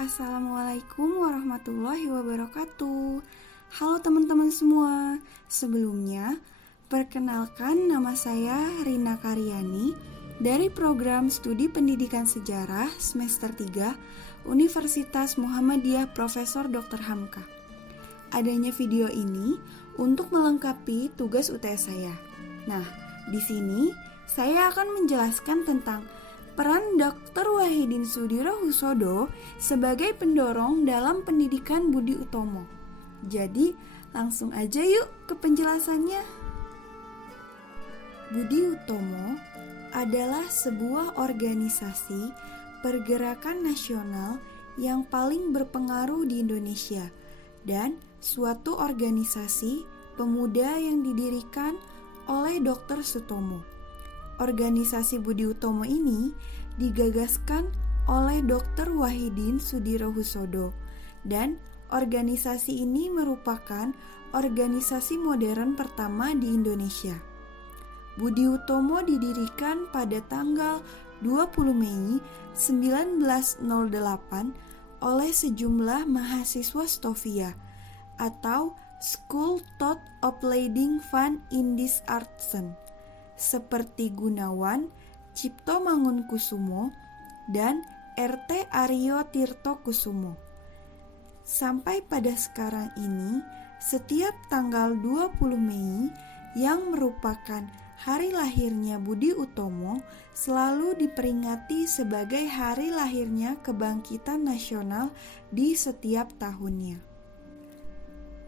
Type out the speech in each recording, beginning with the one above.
Assalamualaikum warahmatullahi wabarakatuh. Halo teman-teman semua. Sebelumnya, perkenalkan nama saya Rina Karyani dari program Studi Pendidikan Sejarah semester 3 Universitas Muhammadiyah Profesor Dr. Hamka. Adanya video ini untuk melengkapi tugas UTS saya. Nah, di sini saya akan menjelaskan tentang peran Dr. Wahidin Soedirohoesodo sebagai pendorong dalam pendidikan Budi Utomo. Jadi, langsung aja yuk ke penjelasannya. Budi Utomo adalah sebuah organisasi pergerakan nasional yang paling berpengaruh di Indonesia dan suatu organisasi pemuda yang didirikan oleh Dr. Sutomo. Organisasi Budi Utomo ini digagaskan oleh Dr. Wahidin Soedirohoesodo dan organisasi ini merupakan organisasi modern pertama di Indonesia. Budi Utomo didirikan pada tanggal 20 Mei 1908 oleh sejumlah mahasiswa Stovia atau School Thought Opleiding van Indische Artsen seperti Gunawan Cipto Mangunkusumo dan RT Aryo Tirto Kusumo. Sampai pada sekarang ini, setiap tanggal 20 Mei yang merupakan hari lahirnya Budi Utomo selalu diperingati sebagai hari lahirnya kebangkitan nasional di setiap tahunnya.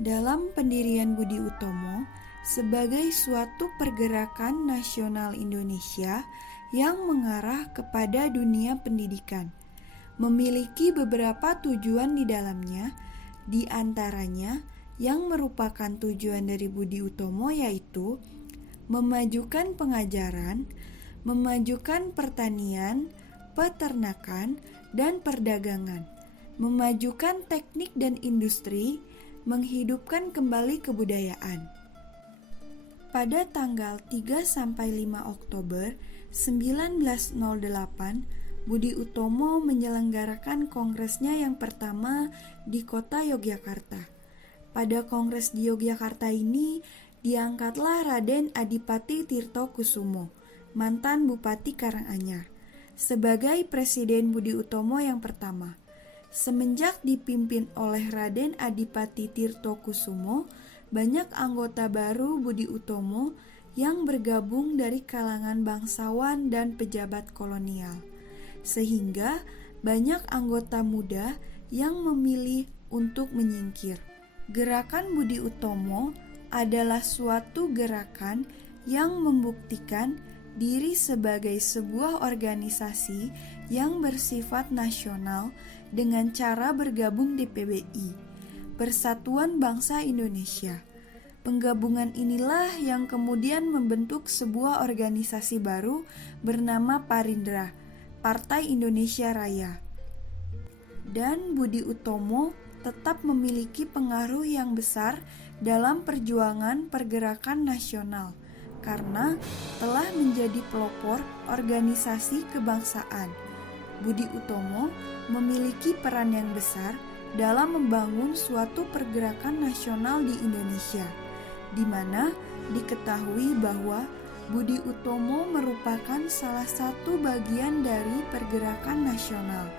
Dalam pendirian Budi Utomo sebagai suatu pergerakan nasional Indonesia yang mengarah kepada dunia pendidikan, memiliki beberapa tujuan di dalamnya, di antaranya yang merupakan tujuan dari Budi Utomo yaitu memajukan pengajaran, memajukan pertanian, peternakan, dan perdagangan, memajukan teknik dan industri, menghidupkan kembali kebudayaan. Pada tanggal 3-5 Oktober 1908, Budi Utomo menyelenggarakan kongresnya yang pertama di kota Yogyakarta. Pada kongres di Yogyakarta ini, diangkatlah Raden Adipati Tirto Kusumo, mantan Bupati Karanganyar, sebagai Presiden Budi Utomo yang pertama. Semenjak dipimpin oleh Raden Adipati Tirto Kusumo, banyak anggota baru Budi Utomo yang bergabung dari kalangan bangsawan dan pejabat kolonial, sehingga banyak anggota muda yang memilih untuk menyingkir. Gerakan Budi Utomo adalah suatu gerakan yang membuktikan diri sebagai sebuah organisasi yang bersifat nasional dengan cara bergabung di PBI, Persatuan Bangsa Indonesia. Penggabungan inilah yang kemudian membentuk sebuah organisasi baru bernama Parindra, Partai Indonesia Raya. Dan Budi Utomo tetap memiliki pengaruh yang besar dalam perjuangan pergerakan nasional karena telah menjadi pelopor organisasi kebangsaan. Budi Utomo memiliki peran yang besar dalam membangun suatu pergerakan nasional di Indonesia, di mana diketahui bahwa Budi Utomo merupakan salah satu bagian dari pergerakan nasional.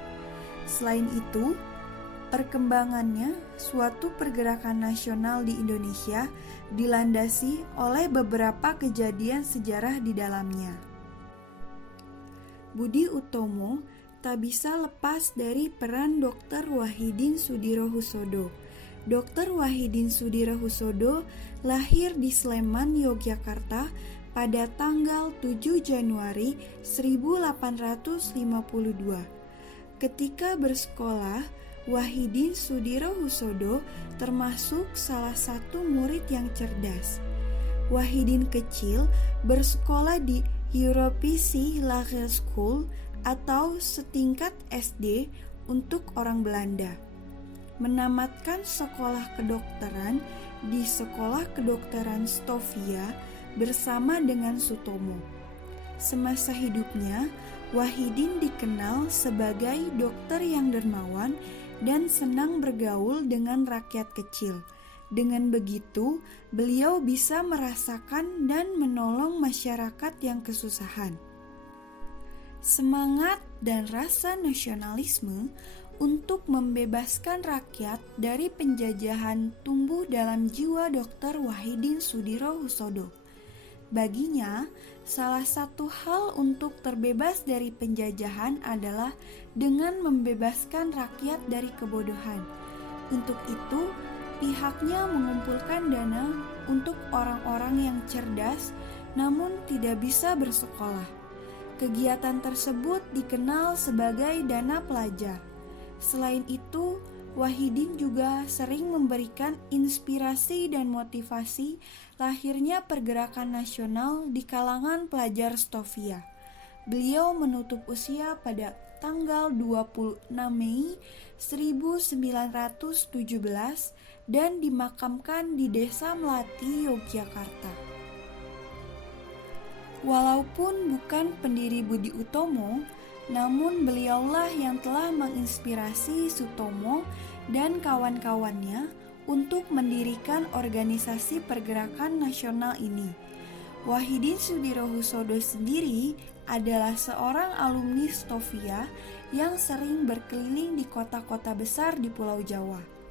Selain itu, perkembangannya suatu pergerakan nasional di Indonesia dilandasi oleh beberapa kejadian sejarah di dalamnya. Budi Utomo tak bisa lepas dari peran Dr. Wahidin Soedirohoesodo. Dr. Wahidin Soedirohoesodo lahir di Sleman, Yogyakarta pada tanggal 7 Januari 1852. Ketika bersekolah, Wahidin Soedirohoesodo termasuk salah satu murid yang cerdas. Wahidin kecil bersekolah di Europese Lagere School atau setingkat SD untuk orang Belanda. Menamatkan sekolah kedokteran di Sekolah Kedokteran Stovia bersama dengan Sutomo. Semasa hidupnya, Wahidin dikenal sebagai dokter yang dermawan dan senang bergaul dengan rakyat kecil. Dengan begitu, beliau bisa merasakan dan menolong masyarakat yang kesusahan. Semangat dan rasa nasionalisme untuk membebaskan rakyat dari penjajahan tumbuh dalam jiwa Dr. Wahidin Soedirohoesodo. Baginya, salah satu hal untuk terbebas dari penjajahan adalah dengan membebaskan rakyat dari kebodohan. Untuk itu, pihaknya mengumpulkan dana untuk orang-orang yang cerdas namun tidak bisa bersekolah. Kegiatan tersebut dikenal sebagai dana pelajar. Selain itu, Wahidin juga sering memberikan inspirasi dan motivasi lahirnya pergerakan nasional di kalangan pelajar Stovia. Beliau menutup usia pada tanggal 26 Mei 1917 dan dimakamkan di Desa Melati, Yogyakarta. Walaupun bukan pendiri Budi Utomo, namun beliaulah yang telah menginspirasi Sutomo dan kawan-kawannya untuk mendirikan organisasi pergerakan nasional ini. Wahidin Soedirohoesodo sendiri adalah seorang alumni Stovia yang sering berkeliling di kota-kota besar di Pulau Jawa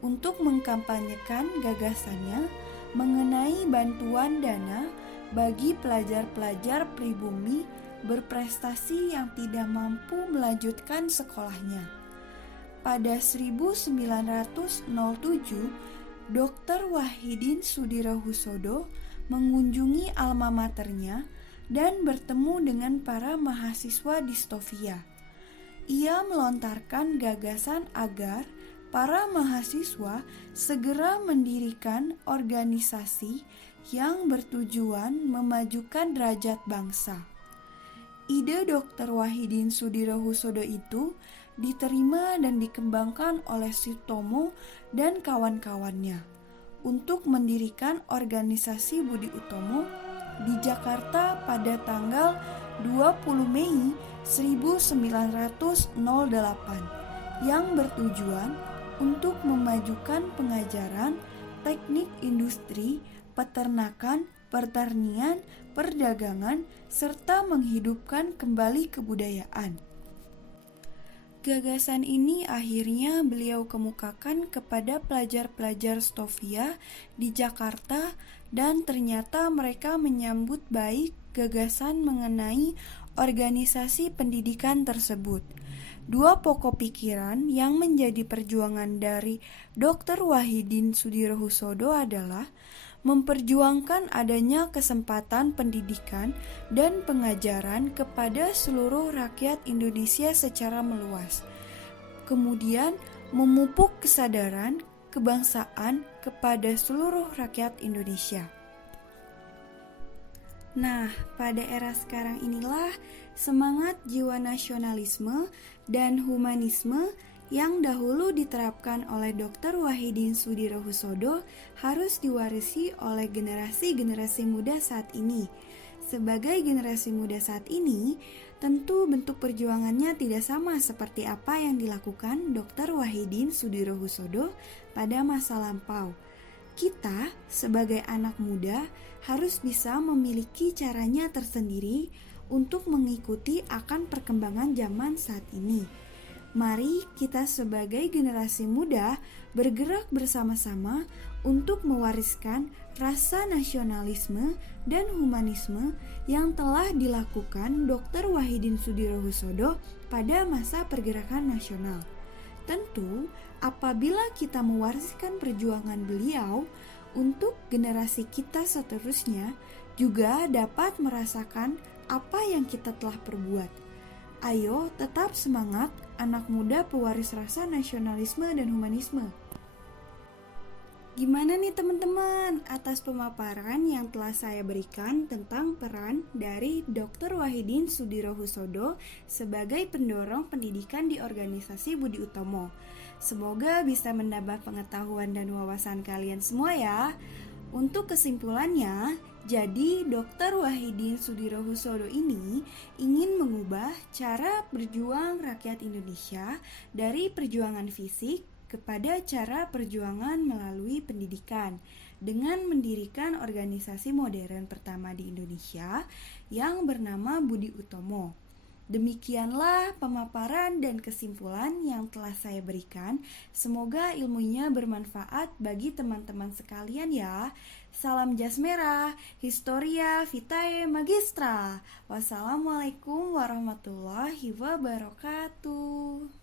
untuk mengkampanyekan gagasannya mengenai bantuan dana bagi pelajar-pelajar pribumi berprestasi yang tidak mampu melanjutkan sekolahnya. Pada 1907, Dr. Wahidin Soedirohoesodo mengunjungi alma maternya dan bertemu dengan para mahasiswa di Stovia. Ia melontarkan gagasan agar para mahasiswa segera mendirikan organisasi yang bertujuan memajukan derajat bangsa. Ide Dr. Wahidin Soedirohoesodo itu diterima dan dikembangkan oleh Sutomo dan kawan-kawannya untuk mendirikan organisasi Budi Utomo di Jakarta pada tanggal 20 Mei 1908 yang bertujuan untuk memajukan pengajaran teknik industri, peternakan, pertanian, perdagangan, serta menghidupkan kembali kebudayaan. Gagasan ini akhirnya beliau kemukakan kepada pelajar-pelajar Stovia di Jakarta dan ternyata mereka menyambut baik gagasan mengenai organisasi pendidikan tersebut. Dua pokok pikiran yang menjadi perjuangan dari Dr. Wahidin Soedirohoesodo adalah memperjuangkan adanya kesempatan pendidikan dan pengajaran kepada seluruh rakyat Indonesia secara meluas. Kemudian memupuk kesadaran kebangsaan kepada seluruh rakyat Indonesia. Nah, pada era sekarang inilah semangat jiwa nasionalisme dan humanisme yang dahulu diterapkan oleh Dr. Wahidin Soedirohoesodo harus diwarisi oleh generasi-generasi muda saat ini. Sebagai generasi muda saat ini, tentu bentuk perjuangannya tidak sama seperti apa yang dilakukan Dr. Wahidin Soedirohoesodo pada masa lampau. Kita sebagai anak muda harus bisa memiliki caranya tersendiri untuk mengikuti akan perkembangan zaman saat ini. Mari kita sebagai generasi muda bergerak bersama-sama untuk mewariskan rasa nasionalisme dan humanisme yang telah dilakukan Dr. Wahidin Soedirohoesodo pada masa pergerakan nasional. Tentu, apabila kita mewariskan perjuangan beliau untuk generasi kita seterusnya juga dapat merasakan apa yang kita telah perbuat. Ayo tetap semangat anak muda pewaris rasa nasionalisme dan humanisme. Gimana nih teman-teman atas pemaparan yang telah saya berikan tentang peran dari Dr. Wahidin Soedirohoesodo sebagai pendorong pendidikan di organisasi Budi Utomo. Semoga bisa menambah pengetahuan dan wawasan kalian semua ya. Untuk kesimpulannya, Jadi, Dr. Wahidin Sudirohusodo ini ingin mengubah cara berjuang rakyat Indonesia dari perjuangan fisik kepada cara perjuangan melalui pendidikan dengan mendirikan organisasi modern pertama di Indonesia yang bernama Budi Utomo. Demikianlah pemaparan dan kesimpulan yang telah saya berikan. Semoga ilmunya bermanfaat bagi teman-teman sekalian ya. Salam jas merah, Historia Vitae Magistra. Wassalamualaikum warahmatullahi wabarakatuh.